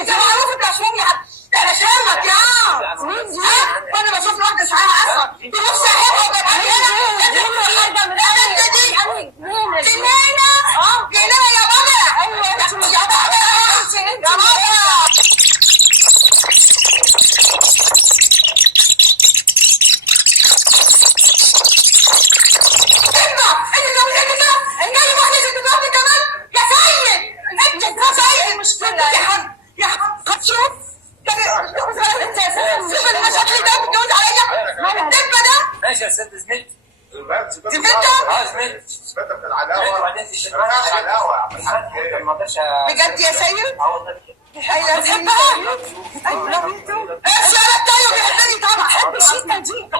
انت معروف انت عشان ده انا شامك يا وانا بشوف واحده ساعه اصلا تروح ساحبها جنينه يا بابا. ايوه يا بابا يا بابا. ماشي يا ست زميلتي. زميلته العلاوه بجد يا سيد؟ اه والله ايوه بتحبها؟ ايوه الشارع التاني بيحبني طبعا. بحب الشيتا دي.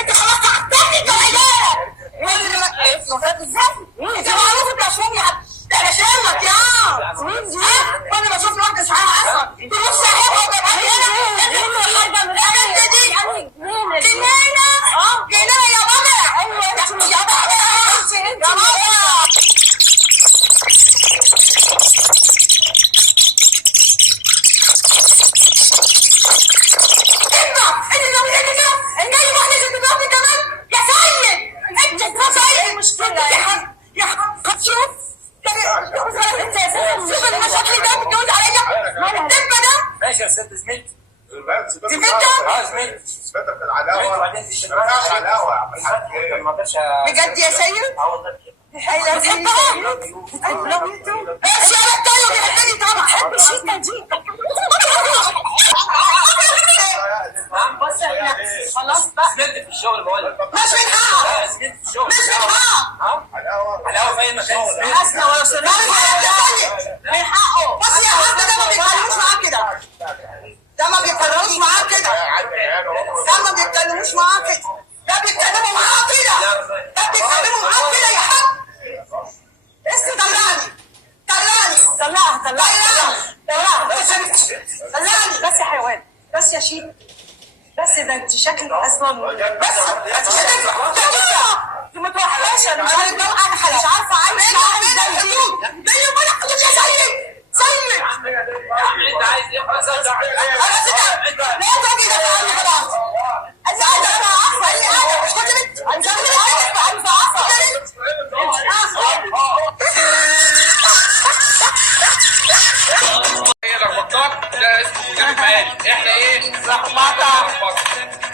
انت خلاص تعبتني انت معروف انت عشان ده انا شامك يا وانا بشوف واحده ساعه اصلا تروح ساحبها جنينه يا بابا. ايوه يا بابا يا بابا. ماشي يا ست زميلتي. بجد يا سيد؟ اه والله ايوه بتحبها؟ الشارع التاني بيحبني طبعا. بحب الشيتا دي. بص احنا خلاص بقى زميلتي في الشغل بقول لك. مش من حقه. زميلتي في الشغل. مش من حقه. ها؟ القهوه في اي مكان. حسنا ولا سلام. من حقه. بص يا حسنا ده ما بيتكلموش معاه كده. ده ما بيتكلموش معاه كده. ده ما بيتكلموش معاه كده. ده بيتكلموا معاه كده. ده بيتكلموا معاه كده يا حاج. اسمه طلعني بس يا حيوان. بس يا شيخ. بس ده انت شكلك اصلا بس شكلك انت متوحشه. انا مش عارفه عايز معاها ازاي دي ولا كنت يا سيد انت عايز ايه؟ لا تجي ده خلاص. انا عارفه اللي انا مش كنت هي لخبطات ده اسمه كلمه مقالي. احنا ايه؟ لخبطه.